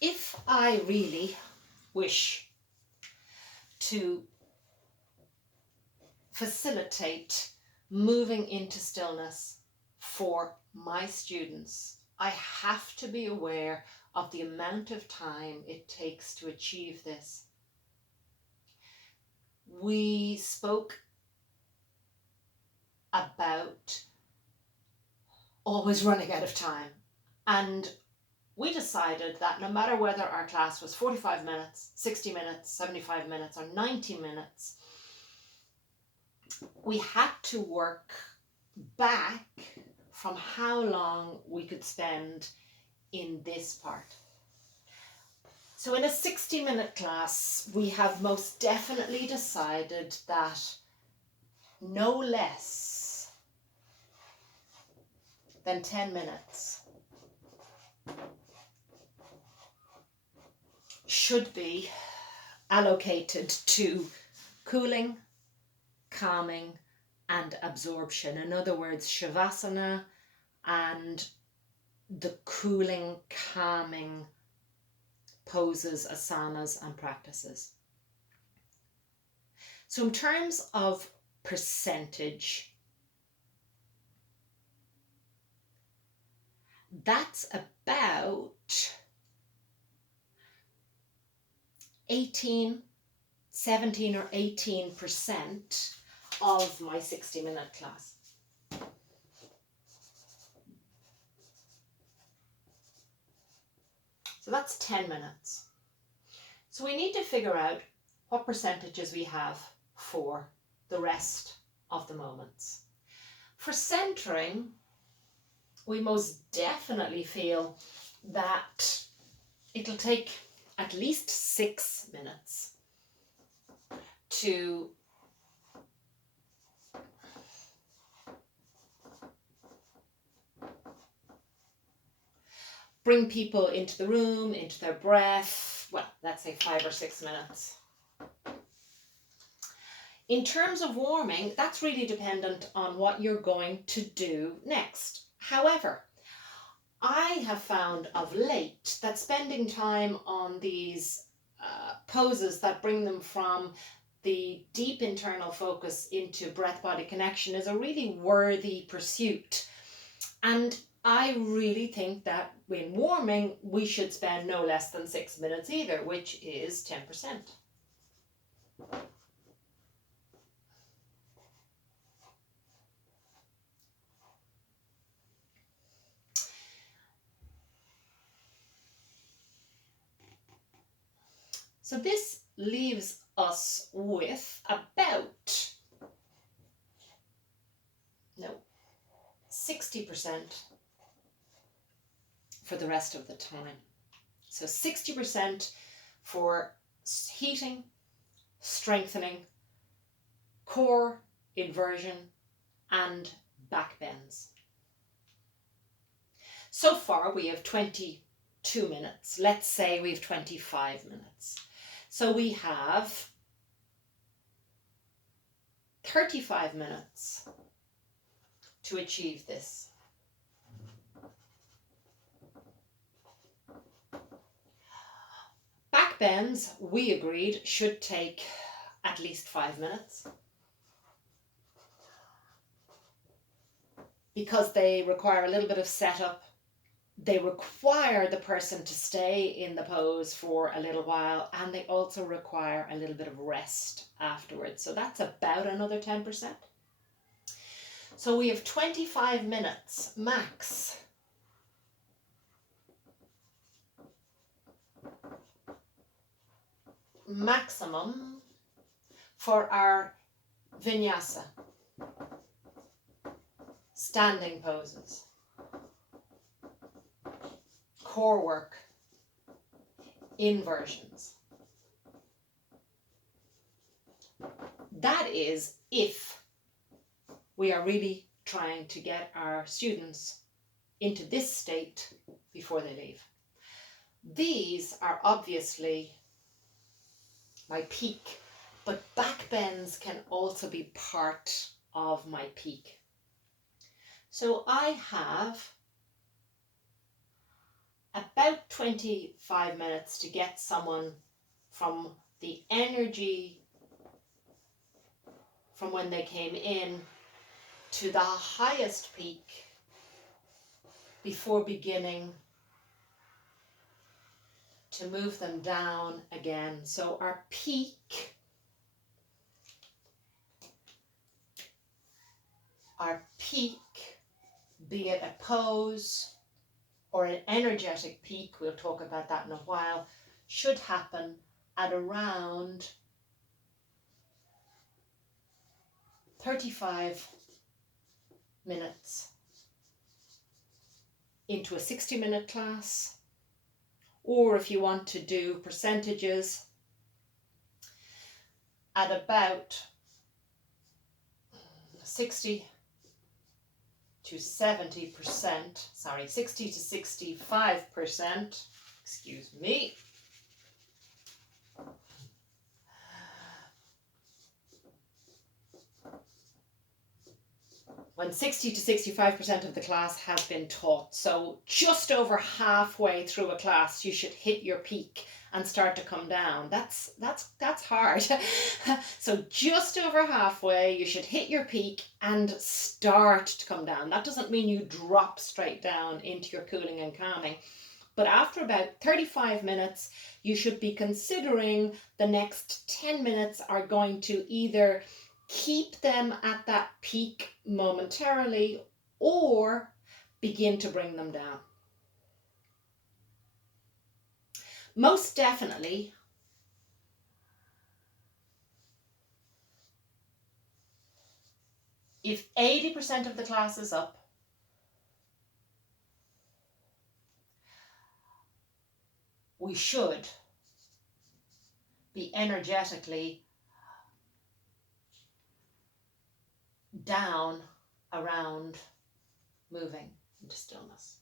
If I really wish to facilitate moving into stillness for my students, I have to be aware of the amount of time it takes to achieve this. We spoke about always running out of time, and we decided that no matter whether our class was 45 minutes, 60 minutes, 75 minutes, or 90 minutes, we had to work back from how long we could spend in this part. So in a 60-minute class, we have most definitely decided that no less than 10 minutes should be allocated to cooling, calming, and absorption. In other words, Shavasana and the cooling, calming poses, asanas, and practices. So in terms of percentage, that's about 17 or 18% of my 60-minute class. So that's 10 minutes. So we need to figure out what percentages we have for the rest of the moments. For centering, we most definitely feel that it'll take at least 6 minutes to bring people into the room, into their breath. Well, let's say 5 or 6 minutes. In terms of warming, that's really dependent on what you're going to do next. However, I have found of late that spending time on these poses that bring them from the deep internal focus into breath-body connection is a really worthy pursuit. And I really think that when warming, we should spend no less than 6 minutes either, which is 10%. So this leaves us with about 60% for the rest of the time. So 60% for heating, strengthening, core inversion, and back bends. So far we have 22 minutes. Let's say we have 25 minutes. So we have 35 minutes to achieve this. Back bends, we agreed, should take at least 5 minutes because they require a little bit of setup. They require the person to stay in the pose for a little while, and they also require a little bit of rest afterwards. So that's about another 10%. So we have 25 minutes max. Maximum for our vinyasa, standing poses, core work, inversions. That is if we are really trying to get our students into this state before they leave. These are obviously my peak, but back bends can also be part of my peak. So I have about 25 minutes to get someone from the energy from when they came in to the highest peak before beginning to move them down again. So our peak, be it a pose or an energetic peak, we'll talk about that in a while, should happen at around 35 minutes into a 60-minute class. Or if you want to do percentages, at about 60 to 65%, excuse me. When 60 to 65% of the class has been taught, so just over halfway through a class, you should hit your peak and start to come down. That's hard. So just over halfway, you should hit your peak and start to come down. That doesn't mean you drop straight down into your cooling and calming. But after about 35 minutes, you should be considering the next 10 minutes are going to either keep them at that peak momentarily or begin to bring them down. Most definitely, if 80% of the class is up, we should be energetically down around moving into stillness.